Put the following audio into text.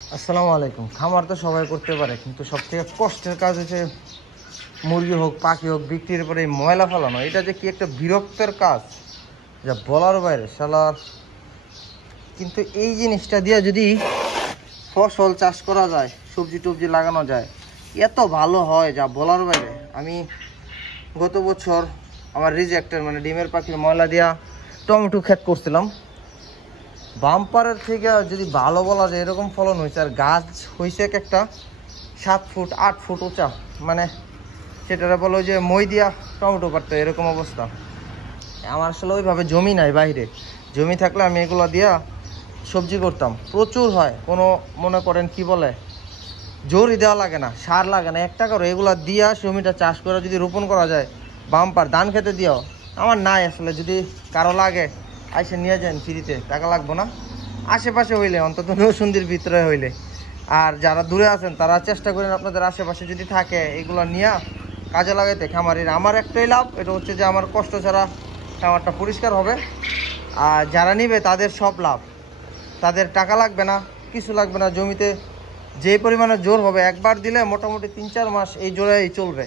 আসসালামু আলাইকুম। খামার তো সবাই করতে পারে, কিন্তু সবথেকে কষ্টের কাজ হচ্ছে মুরগি হোক পাখি হোক বিক্রির পরে এই ময়লা ফেলানো। এটা যে কি একটা বিরক্তের কাজ, যা বলার বাইরে শালার। কিন্তু এই জিনিসটা দিয়ে যদি ফসল চাষ করা যায়, সবজি টবজি লাগানো যায়, এত ভালো হয় যা বলার বাইরে। আমি গত বছর আমার রিজেক্টের মানে ডিমের পাখির ময়লা দিয়া টমেটো ক্ষেত করছিলাম। বাম্পারের থেকে যদি ভালো বলা যায় এরকম ফলন হয়েছে, আর গাছ হয়েছে এক একটা 7 ফুট 8 ফুট উঁচা। মানে সেটারা বলো যে মই দিয়া টমেটো পারতো, এরকম অবস্থা। আমার আসলে ওইভাবে জমি নাই, বাইরে জমি থাকলে আমি এগুলো দিয়া সবজি করতাম। প্রচুর হয়, কোনো মনে করেন কি বলে জোরই দেওয়া লাগে না, সার লাগে না, 1 টাকারও এগুলো দিয়া জমিটা চাষ করে যদি রোপণ করা যায় বাম্পার। ধান খেতে দিও, আমার নাই আসলে, যদি কারো লাগে আইসে নিয়ে যান ফ্রিতে, টাকা লাগবো না। আশেপাশে হইলে অন্তত নৌসুন্দির ভিতরে হইলে। আর যারা দূরে আছেন তারা চেষ্টা করেন আপনাদের আশেপাশে যদি থাকে এগুলো নিয়ে কাজে লাগাইতে খামারির। আমার একটাই লাভ, এটা হচ্ছে যে আমার কষ্ট ছাড়া খামারটা পরিষ্কার হবে। আর যারা নিবে তাদের সব লাভ, তাদের টাকা লাগবে না, কিছু লাগবে না। জমিতে যে পরিমাণে জোর হবে একবার দিলে মোটামুটি 3-4 মাস এই জোরেই চলবে।